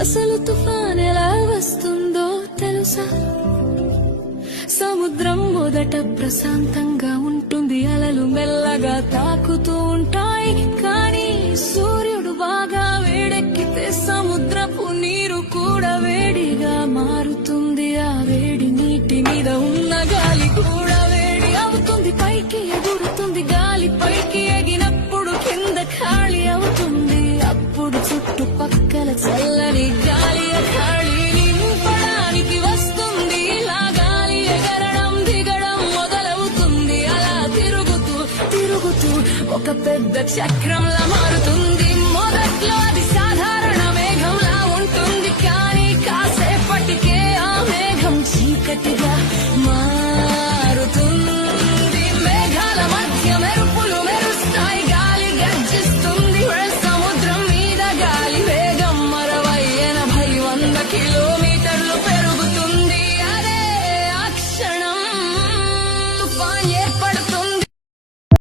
అసలు తుఫాన్ ఎలా వస్తుందో తెలుసా? సముద్రం మొదట ప్రశాంతంగా ఉంటుంది, అలలు మెల్లగా తాకుతూ ఉంటాయి. కానీ సూర్యుడు బాగా వేడెక్కితే సముద్రపు నీరు కూడా వేడిగా మారుతుంది. ఆ వేడి నీటి మీద ఉన్న గాలి కూడా వేడి అవుతుంది, పైకి ఎగురుతుంది. గాలి పైకి ఎగినప్పుడు కింద ఖాళీ అవుతుంది. అప్పుడు చుట్టుపక్కల చల్లని గాలి ఖాళీ నింపడానికి వస్తుంది. ఇలా గాలి ఎగరడం దిగడం మొదలవుతుంది. అలా తిరుగుతూ తిరుగుతూ ఒక పెద్ద చక్రంలా మారుతుంది. మొదట్లో అది